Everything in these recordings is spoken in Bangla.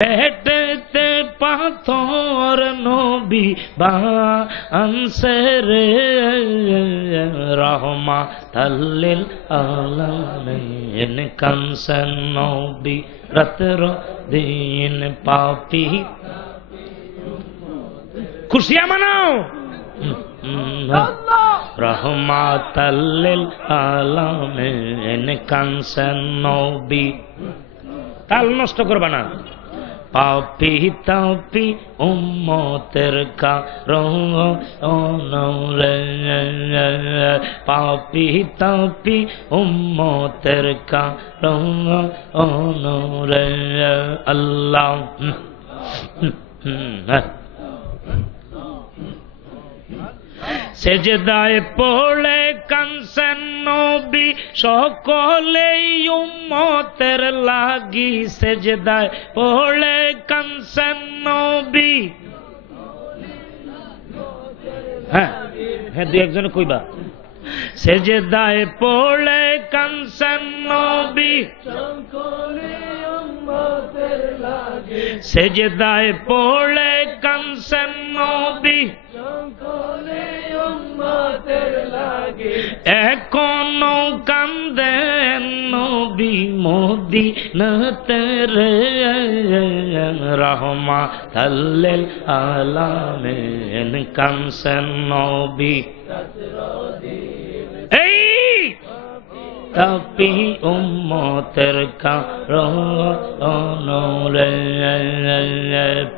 পেটেতে পাথর নবী বানসরে রহমাতাল লিল আলামিন কানসেন নবী রাতর দিন পাপি খুশিয়া মানাও রহমাতাল লিল আলামিন কানসেন নবী। তাল নষ্ট করবা না। পাপি তাপি উম্মতের কারণে পাপি তাপি উম্মতের কারণে আল্লাহ সেজদায় পড়ে কানসেন নবী সকলেই উম্মতের লাগি। সেজদায় পড়ে কানসেন নবী। হ্যাঁ হ্যাঁ দুই একজন কইবা। সেজদায় পড়ে কানসেন নবী সেজদায় পড়ে কানসেন নবী এখনো কান্দেন নবী মদিনাতে রে রহমাতাল লিল আলামিন কানসেন নবী। এই তাপি উম্মতের কারণে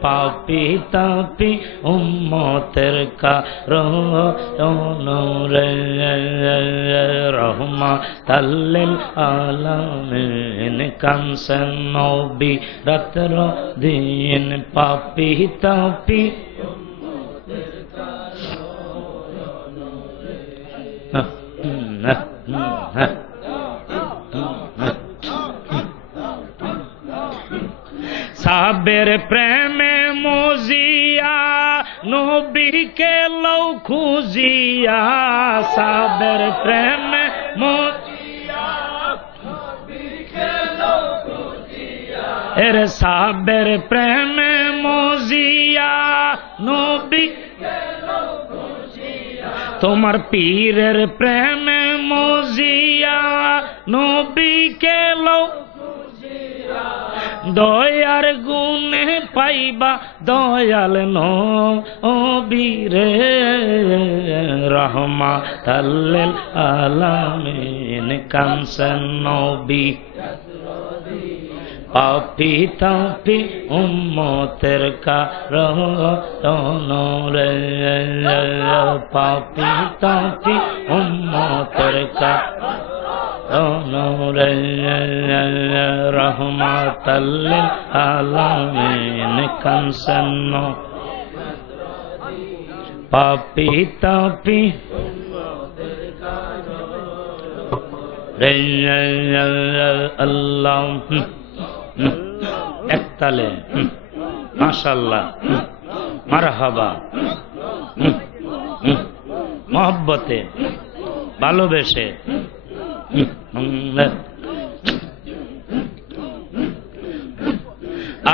পাপি তাপি উম্মতের কারণে রহমাতাল লিল আলামিন কানসেন নবী রাতর দিন পাপি তাপি সাবের প্রেমে মজিয়া নবীকে লও খুঁজিয়া। সাবের প্রেমে মজিয়া নবীকে লও খুঁজিয়া। এর সাবের প্রেমে মজিয়া নবীকে লও খুঁজিয়া। তোমার পীরের প্রেমে মজিয়া নবীকে লও দয়ার গুণে পাইবা দয়াল নবী রে রহমাতাল লিল আলামিন কানসেন নবী। পাপি তাপি উম্মতের কারণে পাপি তাপি উম্মতের কারণে রহমাতাল লিল আলামিন কানসেন পাপি তাপি আল্লাহ একতালে মাশাআল্লাহ মারহাবা মহব্বতে ভালোবেসে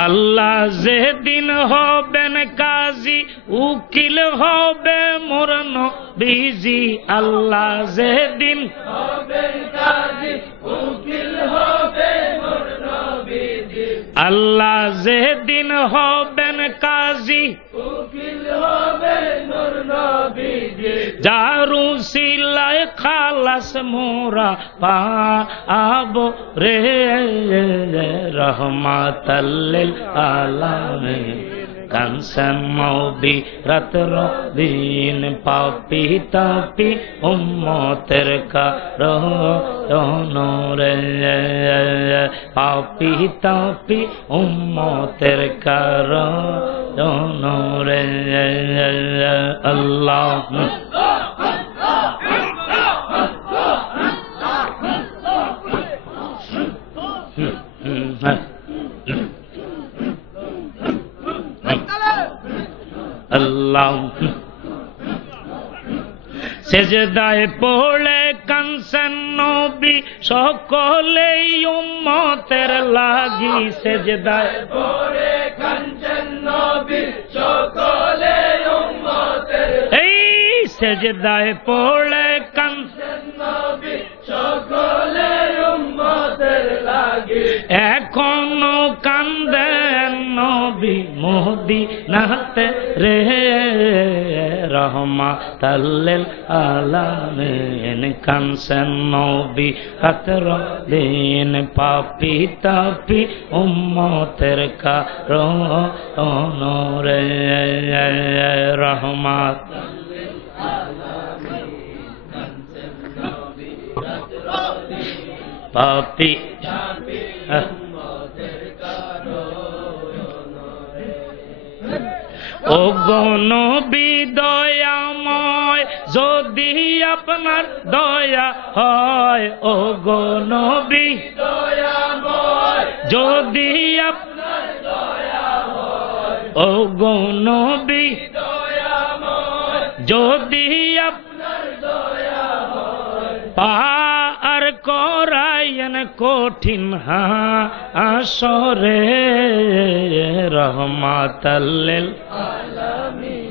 আল্লাহ যেদিন হবেন কাজী উকিল হবে মোর নবীজি। আল্লাহ যেদিন হবেন কাজী উকিল হবে মোর নবীজি। আল্লাহ যেদিন হবেন কাজী উকিল হবে মোর নবীজি। যারু সিলায় খালাস মোরা পাবো রে রহমাতাল লিল আলামিন কানসেন নবী রাতর দিন পাপি তাপি উম্মতের কারণে পাপি তাপি উম্মতের কারণে আল্লাহ আল্লাহ সেজদায় পড়ে কানসেন নবী সকলেই উম্মতের লাগি সেজদায় পড়ে সেজদায় পড়ে কাঁদছেন নবী সকলের উম্মতের লাগি এখনো কান্দেন নবী মদিনাতে রে রহমাতাল লিল আলামিন কাঁদছেন নবী রাতের দিন পাপী তাপী উম্মতের কারণ রে রহমাত পাপী ও গো নবী দয়াময় যদি আপনার দয়া হয় ও গো নবী দয়াময় যদি আপনার দয়া হয় ও গো নবী দয়াময় যদি আপনার দয়া হয় পার করায়েন কঠিন হাসরে রহমাতাল লিল আলামিন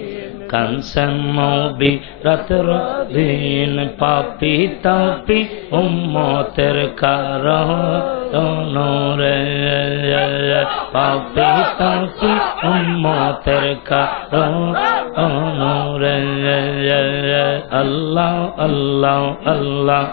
কাঁদছেন নবী রাতের দিন পাপী তাপী উম্মতের কারণ রে পাপী তাপী উম্মতের কারণ রে আল্লাহ আল্লাহ আল্লাহ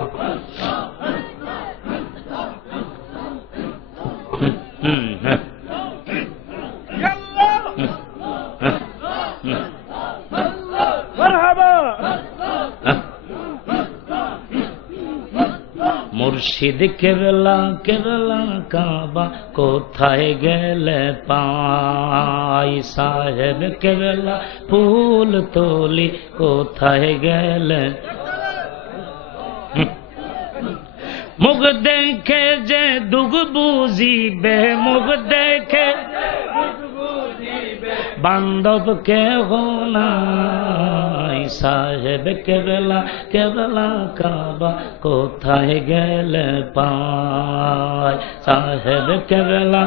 মুর্শিদ কেবলা কেবলা কাবা কোথায় গেলে পাই সাহেব কেবলা ফুল তোলি কোথায় গেলে মুখ দেখে যে দুঃখ বুঝিবে মুখ দেখে বান্ধব কেহ নাই সাহেব কেবলা কেবলা কাবা কোথায় গেলে পাই সাহেব কেবলা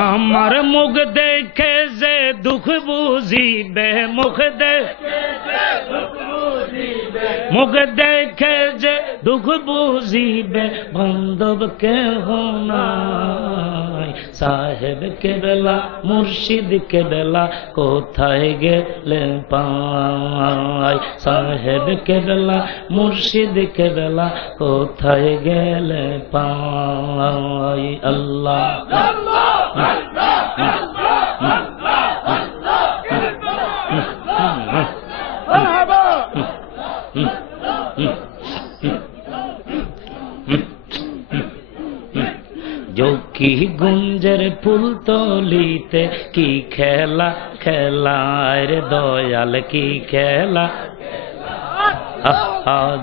আমার মুখ দেখে যে দুঃখ বুঝিবে মুখ দেখে যে দুঃখ বুঝিবে বান্ধব কেহ নাই সাহেব কেবলা মুর্শিদ কেবলা কোথায় গেলে পাই সাহেব কেবলা মুর্শিদ কেবলা কোথায় গেলে পাই আল্লাহ কি গুঞ্জের ফুল তলিতে কি খেলা খেলায় রে দয়াল কি খেলা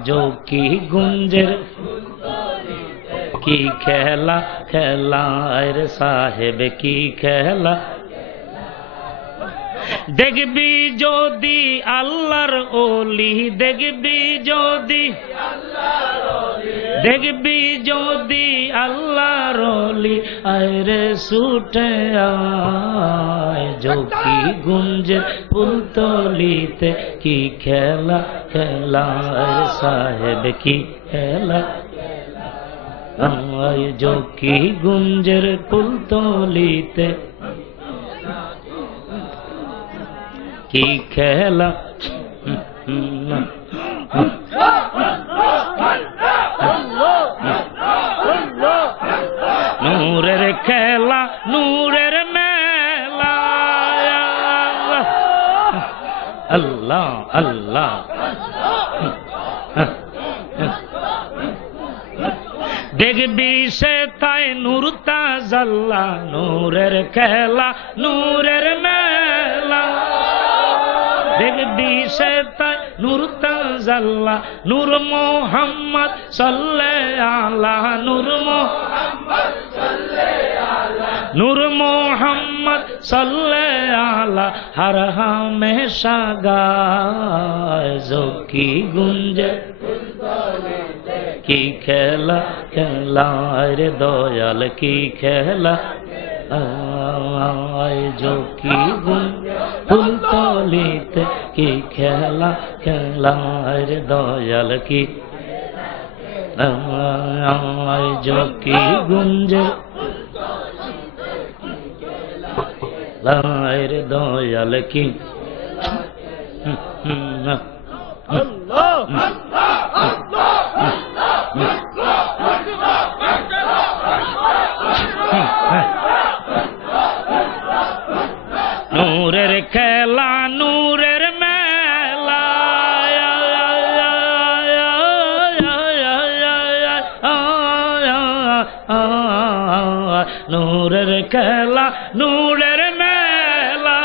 जो की गुंजर की खेला खेला रे साहेब की खेला देखबी जोदी आल्लाहर ओली देखबी जोदी आल्लाहर ओली आरे सूटे आए जो की गुंजे पुलतोलीते की खेला खेला रे साहेब की खेला आए जो की गुंजर पुलतोलीते की खेला नूरेर खेला नूरेर मेला अल्लाह अल्लाह देखबी से ताई नूर ताजल्ला नूरेर खेला नूरेर मेला देखबी से ताई नूर ताजल्ला नूर मोहम्मद सल्लल्लाहु अलैहि नूर मोहम्मद सल्लल्लाहु हर हमेशा गाए जो की गुंजे की खेला खेला रे दयाल की खेला जो की फुलतलिते की खेला खेला रे दयाल की जो की गुंजे रे दयाल की नूरेर खेला नूरेर मेला नूरेर खेला नूरेर मेला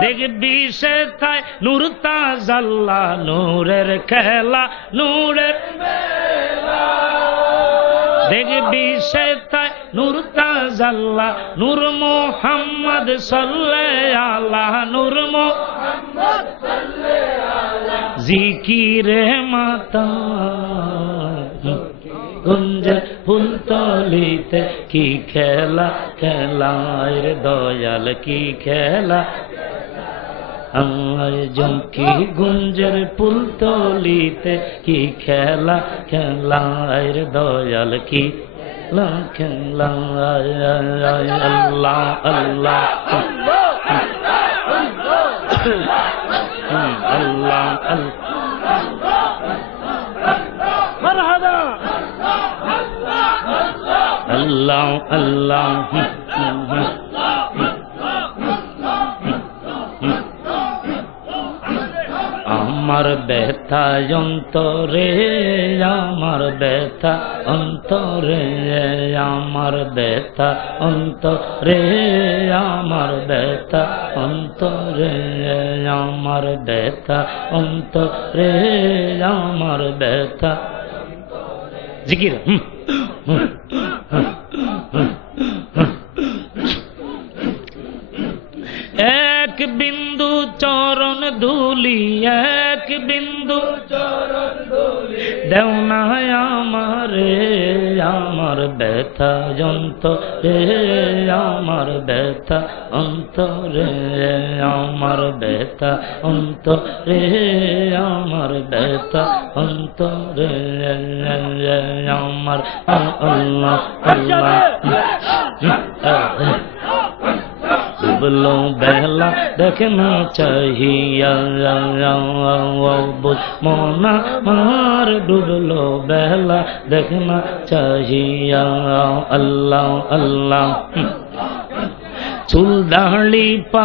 देखबी से थाय नूर ताजाल्ला नूरेर खेला नूरेर मेला देखबी से थाय नूर ताजाल्ला नूर मोहम्मद सल्लल्लाहु अलैहि नूर मोहम्मद सल्लल्लाहु अलैहि जिकिरे माता गुंज फुलतलिते की खेला खेला रे दयाल की खेला जो की गुंजर फुलतलिते की खेला खेला रे दयाल की खेला अल्लाह अल्लाह अल्लाह अल्लाह अल्लाह আমার ব্যথা অন্তরে আমার ব্যথা অন্তরে আমার ব্যথা অন্তরে আমার ব্যথা অন্তরে আমার ব্যথা অন্তরে আমার ব্যথা জিকির एक बिंदु चरण धूली एक बिंदु चरण धूली देव ना आमारे आमार व्यथा অন্তরে आमार व्यथा অন্তরে आमार व्यथा অন্তরে आमार व्यथा অন্তরে आमार अल्लाह अल्लाह डूबलो बहला देखना चाहिए मोना मार डूबलो बहला देखना चाहिए अल्लाह अल्लाह चूल दाढ़ी पा